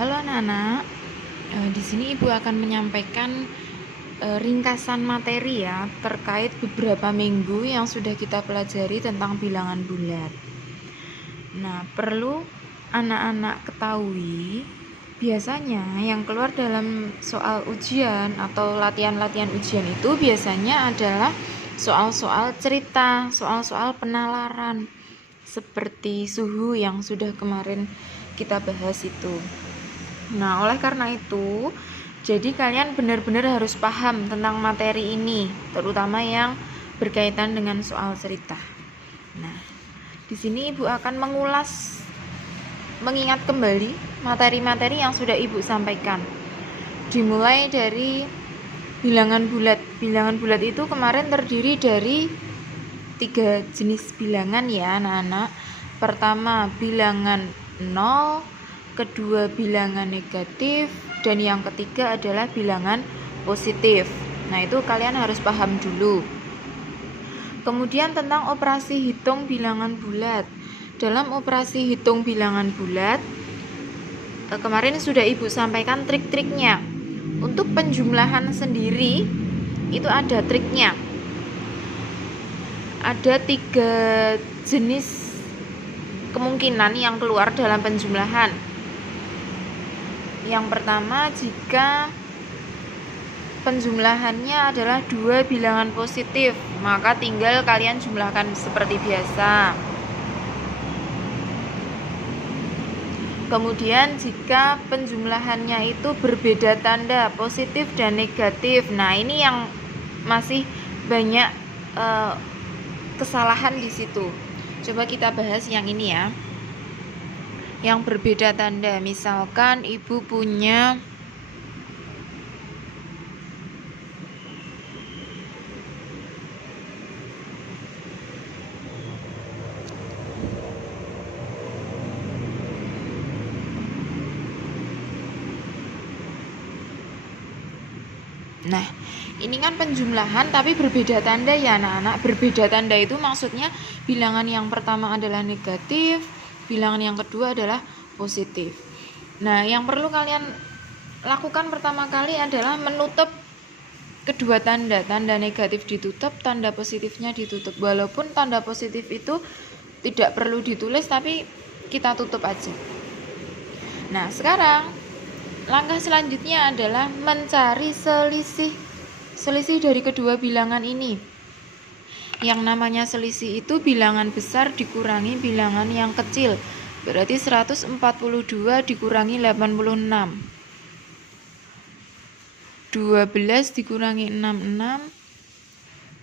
Halo anak-anak, di sini Ibu akan menyampaikan ringkasan materi ya terkait beberapa minggu yang sudah kita pelajari tentang bilangan bulat. Nah, perlu anak-anak ketahui, biasanya yang keluar dalam soal ujian atau latihan-latihan ujian itu biasanya adalah soal-soal cerita, soal-soal penalaran, seperti suhu yang sudah kemarin kita bahas itu. Nah, oleh karena itu, jadi kalian benar-benar harus paham tentang materi ini, terutama yang berkaitan dengan soal cerita. Nah, di sini Ibu akan mengingat kembali materi-materi yang sudah Ibu sampaikan. Dimulai dari bilangan bulat. Bilangan bulat itu kemarin terdiri dari 3 jenis bilangan ya anak-anak. Pertama, bilangan 0, kedua bilangan negatif, dan yang ketiga adalah bilangan positif. Nah, itu kalian harus paham dulu. Kemudian tentang operasi hitung bilangan bulat. Dalam operasi hitung bilangan bulat, kemarin sudah Ibu sampaikan trik-triknya. Untuk penjumlahan sendiri, itu ada triknya. Ada 3 jenis kemungkinan yang keluar dalam penjumlahan. Yang pertama, jika penjumlahannya adalah 2 bilangan positif, maka tinggal kalian jumlahkan seperti biasa. Kemudian jika penjumlahannya itu berbeda tanda, positif dan negatif. Nah, ini yang masih banyak kesalahan di situ. Coba kita bahas yang ini ya. Yang berbeda tanda, misalkan Ibu punya Nah, ini kan penjumlahan tapi berbeda tanda ya anak-anak. Berbeda tanda itu maksudnya bilangan yang pertama adalah negatif, bilangan yang kedua adalah positif. Nah, yang perlu kalian lakukan pertama kali adalah menutup kedua tanda. Tanda negatif ditutup, tanda positifnya ditutup. Walaupun tanda positif itu tidak perlu ditulis, tapi kita tutup aja. Nah, sekarang langkah selanjutnya adalah mencari selisih dari kedua bilangan ini. Yang namanya selisih itu bilangan besar dikurangi bilangan yang kecil. Berarti 142 dikurangi 86. 12 dikurangi 66.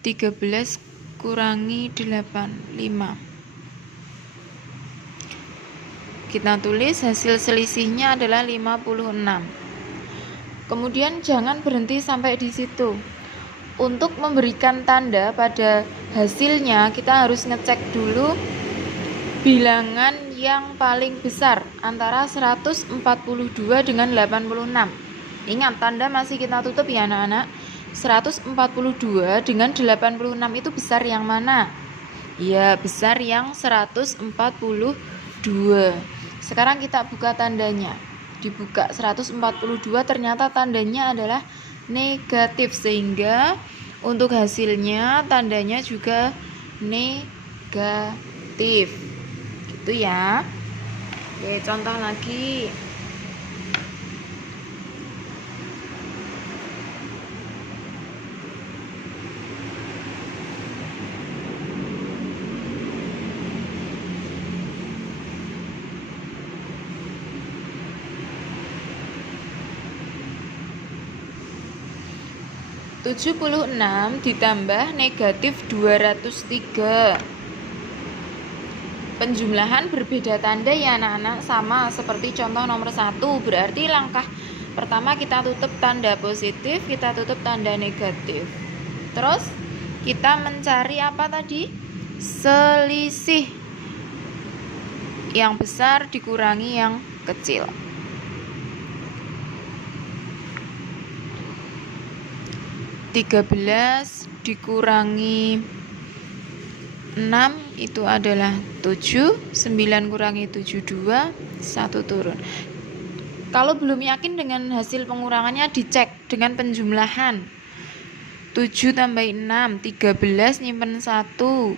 13 kurangi 85. Kita tulis hasil selisihnya adalah 56. Kemudian jangan berhenti sampai di situ. Untuk memberikan tanda pada hasilnya, kita harus ngecek dulu bilangan yang paling besar antara 142 dengan 86. Ingat, tanda masih kita tutup ya anak-anak. 142 dengan 86 itu besar yang mana? Ya, besar yang 142. Sekarang kita buka tandanya. Dibuka 142, ternyata tandanya adalah negatif, sehingga untuk hasilnya tandanya juga negatif. Gitu ya. Oke, contoh lagi. (76) ditambah negatif 203. Penjumlahan berbeda tanda ya anak-anak, sama seperti contoh nomor 1. Berarti langkah pertama kita tutup tanda positif, kita tutup tanda negatif. Terus kita mencari apa tadi? Selisih yang besar dikurangi yang kecil. 13 dikurangi 6 itu adalah 7. 9 kurangi 7, 2, 1 turun. Kalau belum yakin dengan hasil pengurangannya, dicek dengan penjumlahan. 7 tambah 6, 13, nyimpen 1,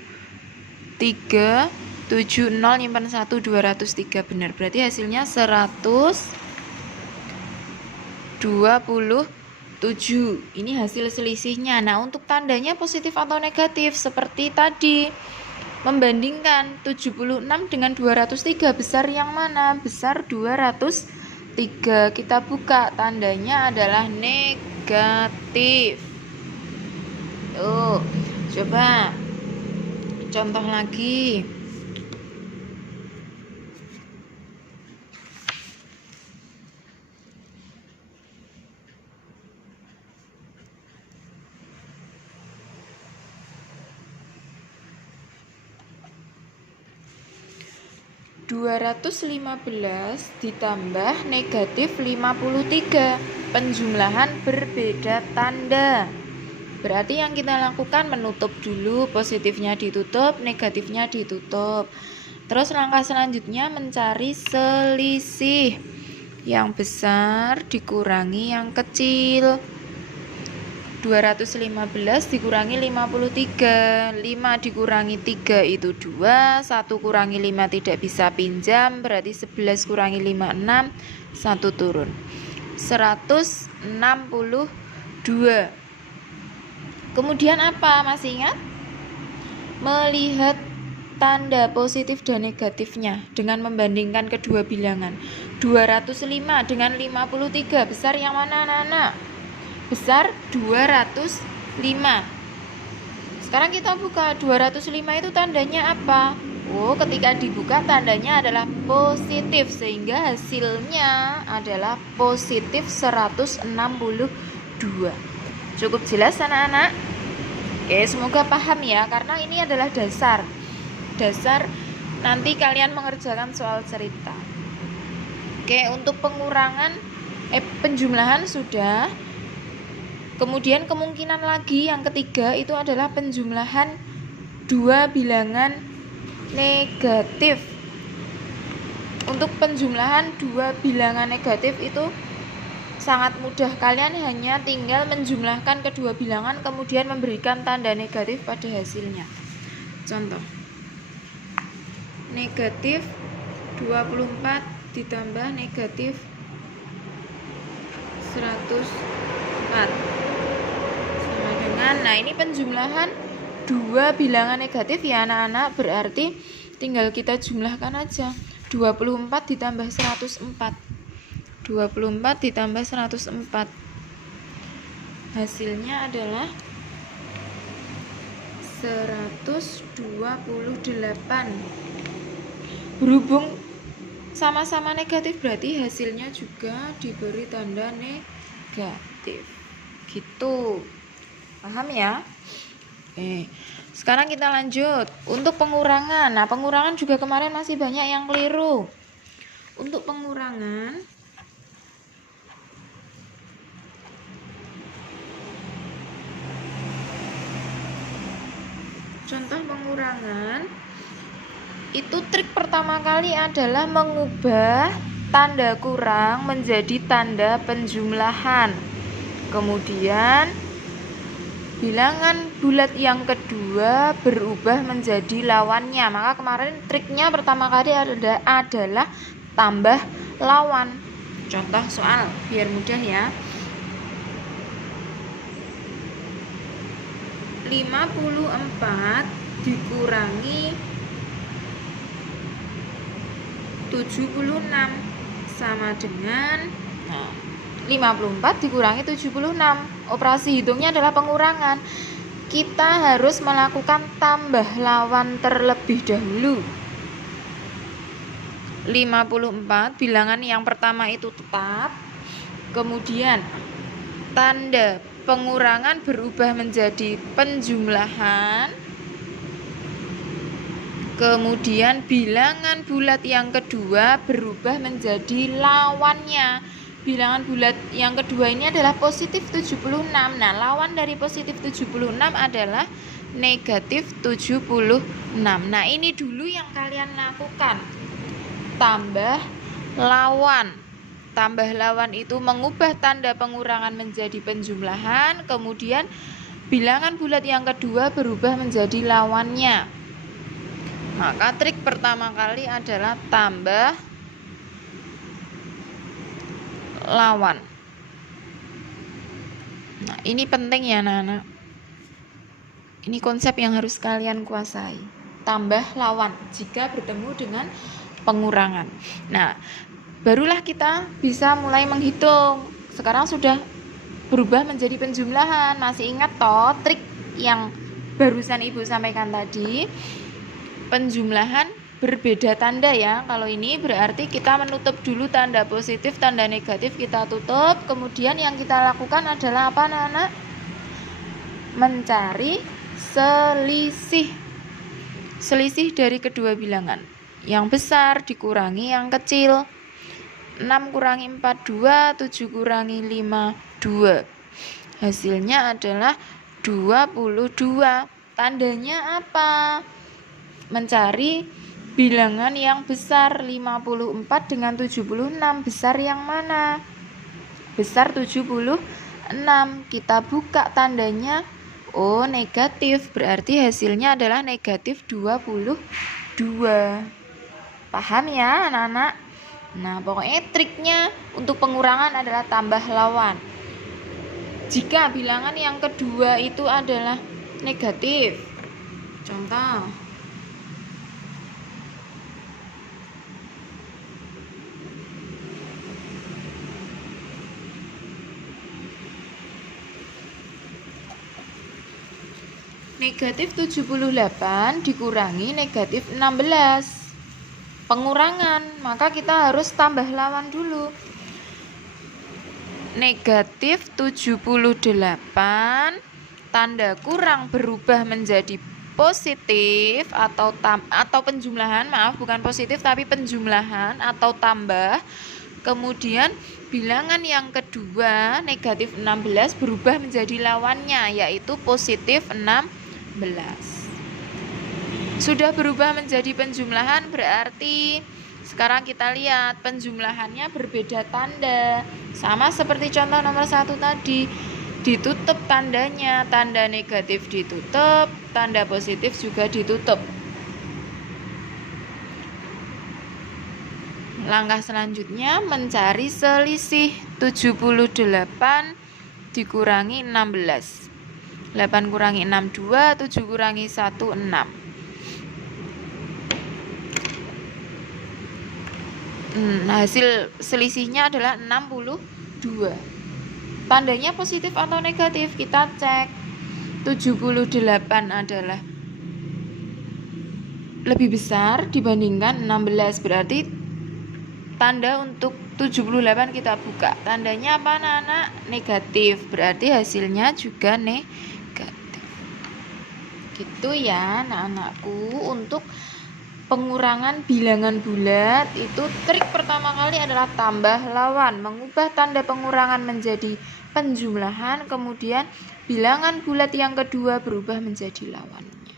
3, 7, 0, nyimpen 1, 203. Benar, berarti hasilnya 127. Ini hasil selisihnya. Nah, untuk tandanya positif atau negatif, seperti tadi, membandingkan 76 dengan 203, besar yang mana? Besar 203. Kita buka, tandanya adalah negatif. Tuh, coba contoh lagi. (215) ditambah negatif 53. Penjumlahan berbeda tanda. Berarti yang kita lakukan menutup dulu, positifnya ditutup, negatifnya ditutup. Terus langkah selanjutnya mencari selisih. Yang besar dikurangi yang kecil. 215 dikurangi 53, 5 dikurangi 3 itu 2, 1 kurangi 5 tidak bisa pinjam, berarti 11 kurangi 5, 6, 1 turun, 162. Kemudian apa? Masih ingat? Melihat tanda positif dan negatifnya dengan membandingkan kedua bilangan. 205 dengan 53, besar yang mana, anak-anak? Besar 205. Sekarang kita buka. 205 itu tandanya apa? Oh, ketika dibuka tandanya adalah positif, sehingga hasilnya adalah positif 162. Cukup jelas anak-anak? Oke, semoga paham ya, karena ini adalah dasar nanti kalian mengerjakan soal cerita. Oke, untuk penjumlahan sudah. Kemudian kemungkinan lagi yang ketiga itu adalah penjumlahan dua bilangan negatif. Untuk penjumlahan dua bilangan negatif itu sangat mudah. Kalian hanya tinggal menjumlahkan kedua bilangan kemudian memberikan tanda negatif pada hasilnya. Contoh. Negatif 24 ditambah negatif 104. Nah, ini penjumlahan dua bilangan negatif ya anak-anak, berarti tinggal kita jumlahkan aja. 24 ditambah 104. 24 ditambah 104. Hasilnya adalah 128. Berhubung sama-sama negatif, berarti hasilnya juga diberi tanda negatif. Gitu. Paham ya? Sekarang kita lanjut untuk pengurangan. Nah, pengurangan juga kemarin masih banyak yang keliru. Untuk pengurangan, contoh pengurangan itu trik pertama kali adalah mengubah tanda kurang menjadi tanda penjumlahan. Kemudian bilangan bulat yang kedua berubah menjadi lawannya. Maka kemarin triknya pertama kali adalah tambah lawan. Contoh soal biar mudah ya. 54 dikurangi 76 sama dengan 54 dikurangi 76. Operasi hitungnya adalah pengurangan. Kita harus melakukan tambah lawan terlebih dahulu. 54 bilangan yang pertama itu tetap. Kemudian tanda pengurangan berubah menjadi penjumlahan. Kemudian bilangan bulat yang kedua berubah menjadi lawannya. Bilangan bulat yang kedua ini adalah positif 76. Nah, lawan dari positif 76 adalah negatif 76. Nah, ini dulu yang kalian lakukan. Tambah lawan. tambah lawan itu mengubah tanda pengurangan menjadi penjumlahan, kemudian bilangan bulat yang kedua berubah menjadi lawannya. Maka trik pertama kali adalah tambah lawan. Nah, ini penting ya anak-anak. Ini konsep yang harus kalian kuasai. Tambah lawan jika bertemu dengan pengurangan. Nah, barulah kita bisa mulai menghitung. Sekarang sudah berubah menjadi penjumlahan. Masih ingat toh trik yang barusan Ibu sampaikan tadi? Penjumlahan berbeda tanda ya. Kalau ini berarti kita menutup dulu tanda positif, tanda negatif kita tutup. Kemudian yang kita lakukan adalah apa anak-anak? Mencari selisih dari kedua bilangan. Yang besar dikurangi yang kecil. 6 kurangi 4, 2, 7 kurangi 5, 2. Hasilnya adalah 22. Tandanya apa? Mencari bilangan yang besar. 54 dengan 76. Besar yang mana? Besar 76. Kita buka tandanya. Oh, negatif. Berarti hasilnya adalah negatif 22. Paham ya anak-anak? Nah, pokoknya triknya untuk pengurangan adalah tambah lawan. Jika bilangan yang kedua itu adalah negatif. Contoh. Negatif 78 dikurangi negatif 16. Pengurangan, maka kita harus tambah lawan dulu. Negatif 78, tanda kurang berubah menjadi positif atau penjumlahan, maaf bukan positif tapi penjumlahan atau tambah. Kemudian bilangan yang kedua negatif 16 berubah menjadi lawannya, yaitu positif 16. Sudah berubah menjadi penjumlahan, berarti sekarang kita lihat penjumlahannya berbeda tanda. Sama seperti contoh nomor 1 tadi, ditutup tandanya, tanda negatif ditutup, tanda positif juga ditutup. Langkah selanjutnya mencari selisih. 78 dikurangi 16. 8 kurangi 6, 2, 7 kurangi 1, 6. Hasil selisihnya adalah 62. Tandanya positif atau negatif? Kita cek. 78 adalah lebih besar dibandingkan 16. Berarti tanda untuk 78 kita buka. Tandanya apa anak-anak? Negatif. Berarti hasilnya juga negatif. Gitu ya anak-anakku. Untuk pengurangan bilangan bulat itu trik pertama kali adalah tambah lawan, mengubah tanda pengurangan menjadi penjumlahan, kemudian bilangan bulat yang kedua berubah menjadi lawannya.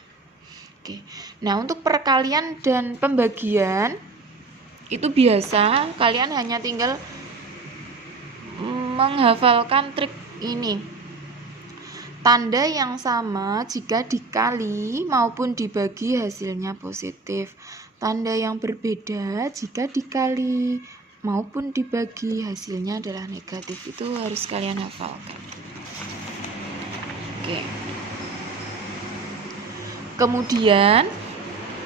Oke. Nah, untuk perkalian dan pembagian itu biasa kalian hanya tinggal menghafalkan trik ini. Tanda yang sama jika dikali maupun dibagi hasilnya positif. Tanda yang berbeda jika dikali maupun dibagi hasilnya adalah negatif. Itu harus kalian hafalkan. Oke. Kemudian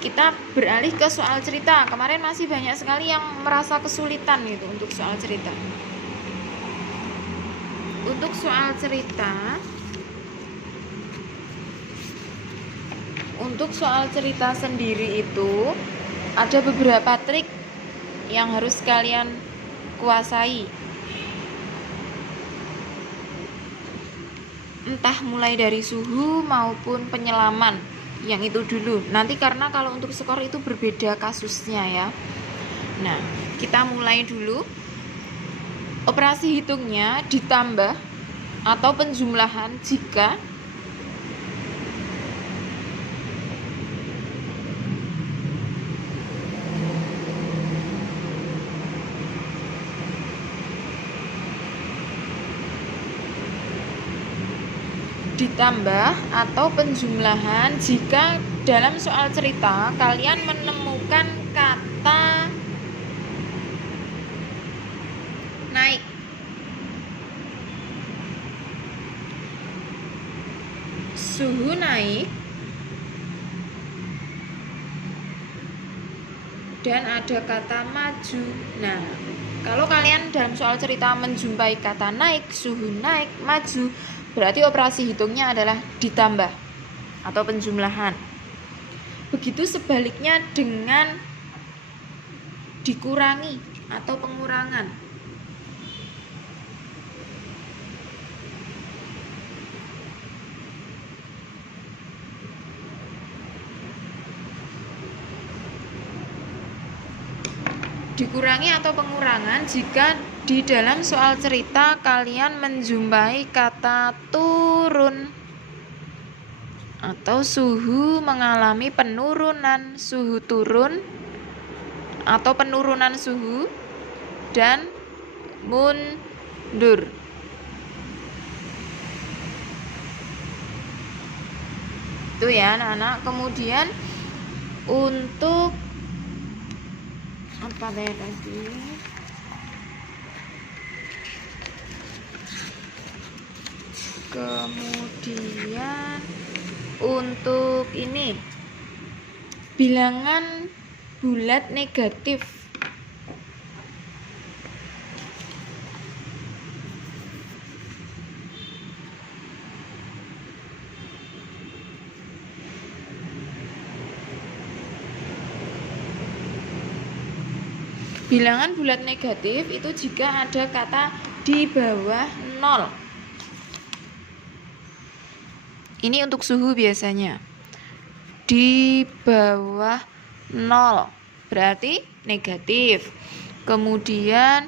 kita beralih ke soal cerita. Kemarin masih banyak sekali yang merasa kesulitan gitu untuk soal cerita. Untuk soal cerita, untuk soal cerita sendiri itu ada beberapa trik yang harus kalian kuasai. Entah mulai dari suhu maupun penyelaman, yang itu dulu. Nanti karena kalau untuk skor itu berbeda kasusnya ya. Nah, kita mulai dulu. Operasi hitungnya ditambah atau penjumlahan jika ditambah atau penjumlahan jika dalam soal cerita kalian menemukan kata naik. Suhu naik dan ada kata maju. Nah, kalau kalian dalam soal cerita menjumpai kata naik, suhu naik, maju, berarti operasi hitungnya adalah ditambah atau penjumlahan. Begitu sebaliknya dengan dikurangi atau pengurangan. Dikurangi atau pengurangan jika di dalam soal cerita kalian menjumpai kata turun atau suhu mengalami penurunan, suhu turun atau penurunan suhu, dan mundur. Itu ya anak-anak. Kemudian untuk apa tadi? Kemudian untuk ini bilangan bulat negatif. Bilangan bulat negatif itu jika ada kata di bawah 0. Ini untuk suhu biasanya. Di bawah 0 berarti negatif. Kemudian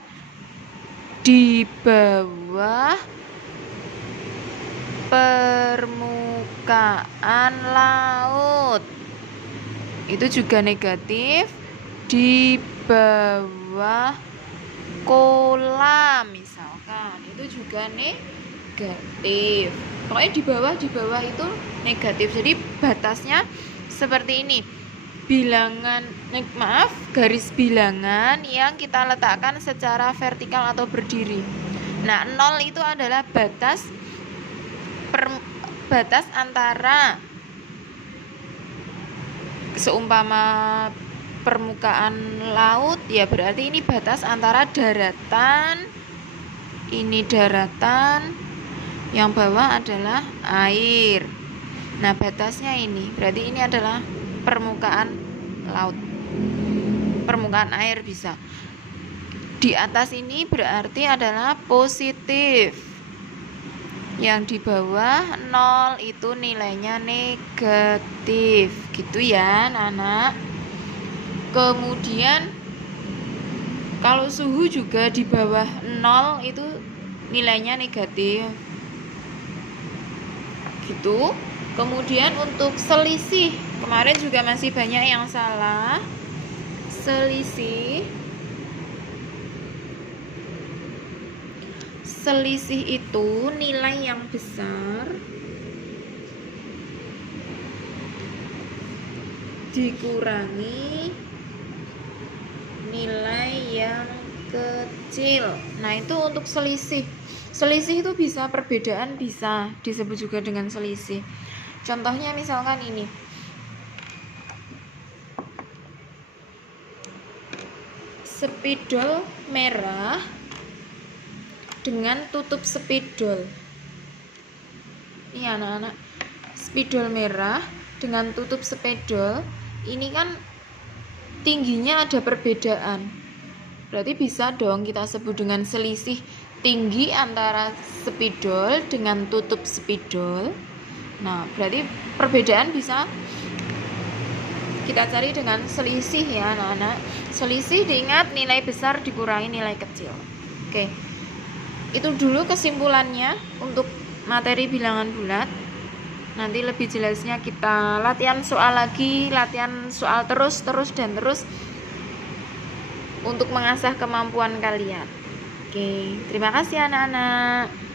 di bawah permukaan laut itu juga negatif. Di bawah kolam misalkan itu juga negatif. Pokoknya di bawah itu negatif. Jadi batasnya seperti ini. Garis bilangan yang kita letakkan secara vertikal atau berdiri. Nah, 0 itu adalah batas antara seumpama permukaan laut, ya berarti ini batas antara daratan, ini daratan, yang bawah adalah air. Nah, batasnya ini berarti ini adalah permukaan laut, permukaan air bisa. Di atas ini berarti adalah positif, yang di bawah 0 itu nilainya negatif, gitu ya anak-anak. Kemudian kalau suhu juga di bawah 0 itu nilainya negatif, gitu. Kemudian untuk selisih, kemarin juga masih banyak yang salah. Selisih itu nilai yang besar dikurangi nilai yang kecil. Nah, itu untuk selisih. Selisih itu bisa perbedaan, bisa disebut juga dengan selisih. Contohnya misalkan ini. Spidol merah dengan tutup spidol. Ini anak-anak. Spidol merah dengan tutup spidol. Ini kan tingginya ada perbedaan. Berarti bisa dong kita sebut dengan selisih tinggi antara spidol dengan tutup spidol. Nah, berarti perbedaan bisa kita cari dengan selisih ya anak-anak. Selisih diingat nilai besar dikurangi nilai kecil. Oke. Itu dulu kesimpulannya untuk materi bilangan bulat. Nanti lebih jelasnya kita latihan soal lagi, latihan soal terus untuk mengasah kemampuan kalian. Oke, terima kasih anak-anak.